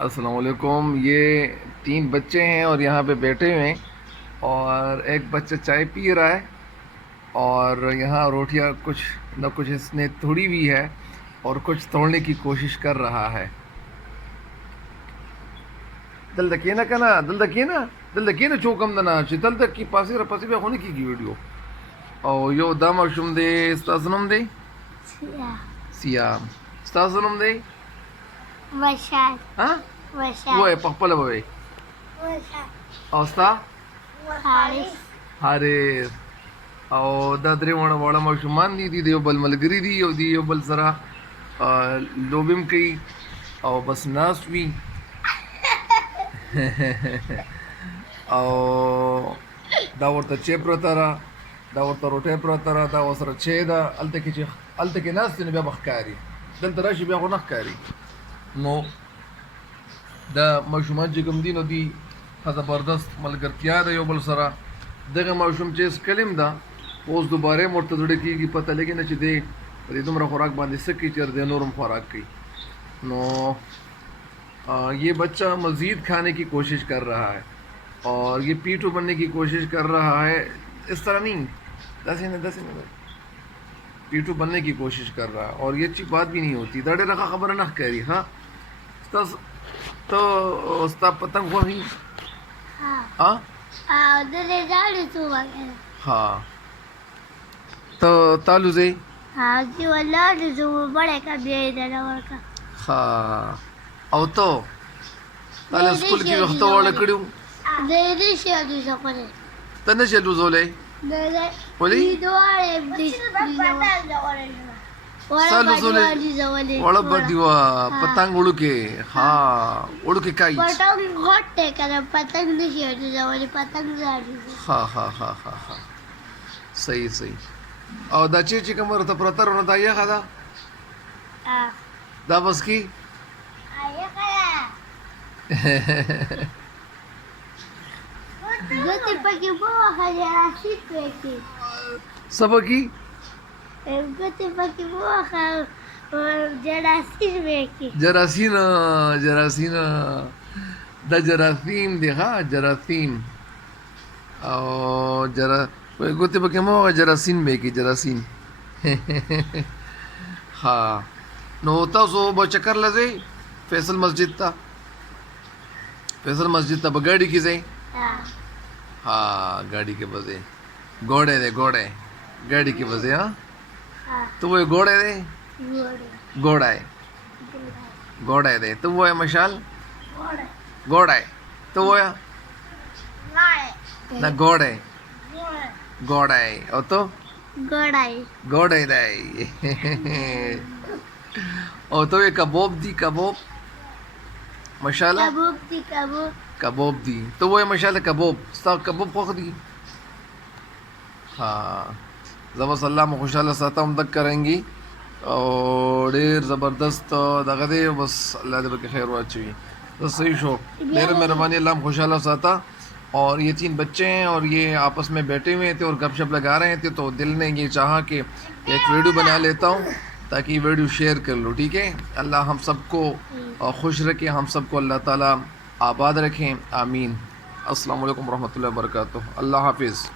अस्सलाम वालेकुम। ये 3 बच्चे हैं और यहाँ पे बैठे हुए हैं और एक बच्चा चाय पी रहा है और यहाँ रोटियाँ कुछ न कुछ इसने तोड़ी हुई है और कुछ तोड़ने की कोशिश कर रहा है। दल दकीना चौकम दना दल तक की पासी रपासी भी होने की वीडियो और यो दामा शुम दे स्ताजनम दे सियाम स्ताजनम दे Washad. हाँ Washad. वो है पकपल बवे औस्ता Haris. हारे और दादरे वाला माशुमान दी दियो बल मलगरी दी और दियो बल सरा लोबिम कई और बस नासवी और दावरता चेप्रतारा दावरता रोटे प्रतारा दावसरा छेदा अलते के नास ने बिया बखकारी दल तराशी बिया नखकारी नो دا ماشومان چې کوم دي نو دي زبردست ملګرتیا ده یو بل سره دغه ماشوم چې کلم ده اوس دوباره مرته جوړ کیږي پته لګی نه چې دی په دې دومره خوراک باندې سکی چر دی نورم خوراک کوي نو ये बच्चा मज़ीद खाने की कोशिश कर रहा है और ये पीटू बनने की कोशिश कर रहा है। इस तरह नहीं दस पीटू बनने की कोशिश कर रहा है और ये अच्छी बात भी नहीं होती। दड़े रखा खबर ना कह रही हाँ तो उसका पतंग हुआ ही हाँ उधर जाने तू वगैरह. हाँ तो तालू से हाँ जी वाला जो बड़े का बेच देना वर्का. हाँ और तो ताले स्कूल की वक्त वाले कड़ियों दे शादी सपने. तन्ने चलू जोले दे बोली दोआरे सालू जोले वाला बदिवा पतंग उड़के हाँ उड़के काई पतंग घोटे कर पतंग नहीं शादी जवानी पतंग जाती. हाँ हाँ हाँ हाँ हाँ सही सही और दाची कमर तो प्रतर होना था ये खादा हाँ दा बस की आया करा गति पकी बहुत हजारा सीट पे की सब की गति पकी बहुत जरा सीट पे की जरासीना दा जरासीम देखा जरासीम और जरा गोते बके मो जरासीन बेकी जरासीन हाँ नो होता सो बचकर लजे फैसल मस्जिद था बगाड़ी की जाए हाँ गाड़ी के बजे घोड़े दे गाड़ी के बजे हाँ तो वो घोड़े दे घोड़ा दे तो वो है मशाल घोड़ा है तो वो है ना घोड़े और तो घोड़े दे और तो ये कबोब मशाला कबोब दी तो वो है मशाला कबोब खोख दी हाँ जबरदस्त अल्लाह में खुशहाल साता हम तक करेंगी और ढेर ज़बरदस्त दगा दे बस अल्लाह दे बके खैर हुआ चाहिए तो सही शो मेरे मेहरबानी अल्लाह में खुशहाल साता। और ये 3 बच्चे हैं और ये आपस में बैठे हुए थे और गपशप लगा रहे थे तो दिल ने ये चाहा कि एक वीडियो बना लेता हूँ ताकि वीडियो शेयर कर लो। ठीक है अल्लाह हम सबको खुश रखे हम सबको अल्लाह ताला आबाद रखें आमीन। अस्सलाम वालेकुम रहमतुल्लाहि व बरकातुहू। अल्लाह हाफिज़।